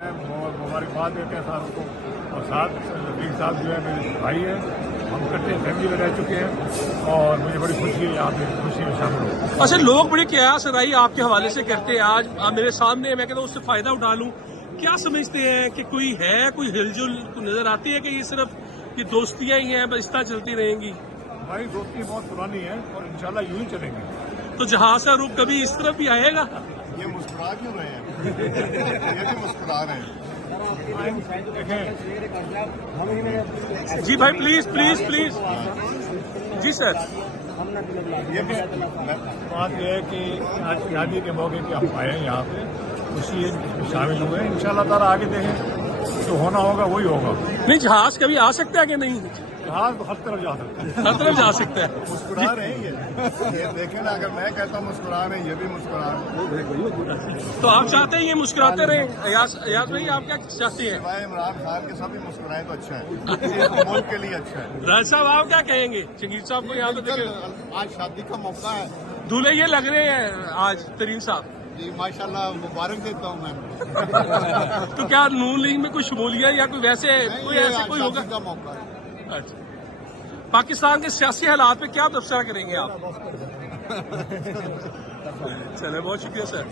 اور مبارکباد دیتے ہیں صاحب کو، اور ساتھ رفیق صاحب جو ہے میرے بھائی ہیں، ہم کٹے فیملی میں رہ چکے ہیں اور مجھے بڑی خوشی ہے یہاں پہ خوشی میں شامل ہو۔ اچھا، لوگ بڑی قیاس رائی آپ کے حوالے سے کرتے ہیں، آج میرے سامنے میں کہتا ہوں اس سے فائدہ اٹھا لوں، کیا سمجھتے ہیں کہ کوئی ہے کوئی ہل جل نظر آتی ہے کہ یہ صرف یہ دوستیاں ہی ہیں، بس اس طرح چلتی رہیں گی؟ ہماری دوستی بہت پرانی ہے اور انشاءاللہ یوں ہی چلیں گے۔ تو جہاز کا رخ کبھی اس طرف بھی آئے گا؟ یہ مسکرا کیوں رہے ہیں؟ یہ بھی مسکرا رہے ہیں۔ دیکھیں، جی بھائی، پلیز پلیز پلیز، جی سر۔ یہ بات یہ ہے کہ آج شادی کے موقع پہ ہم آئے ہیں یہاں پہ، خوشی ہے میں شامل ہوئے ہیں، انشاءاللہ تعالیٰ آگے دیکھیں جو ہونا ہوگا وہی ہوگا۔ نہیں، جہاز کبھی آ سکتا ہے کہ نہیں؟ جہاز تو ہر طرف جا سکتا ہے۔ ہر طرف جا سکتا ہے۔ مسکرا رہے ہیں یہ دیکھیں نا، اگر میں کہتا ہوں مسکرا رہے ہیں، یہ بھی مسکرا رہے ہیں۔ تو آپ چاہتے ہیں یہ مسکراتے رہیں؟ ایاز بھائی، آپ کیا چاہتے ہیں؟ سوائے عمران خان کے سبھی مسکرائیں تو اچھا ہے، ملک کے لیے اچھا ہے۔ راج صاحب، آپ کیا کہیں گے؟ جنگیر صاحب کو یہاں پہ دیکھیں، آج شادی کا موقع ہے۔ دولہے یہ لگ رہے ہیں آج ترین صاحب، جی ماشاءاللہ، مبارک دیتا ہوں میں۔ تو کیا نون لیگ میں کوئی شمولیت یا کوئی ویسے کوئی ایسے کوئی ہوگا؟ شادی کا موقع ہے۔ اچھا، پاکستان کے سیاسی حالات پہ کیا تبصرہ کریں گے آپ؟ چلے، بہت شکریہ سر۔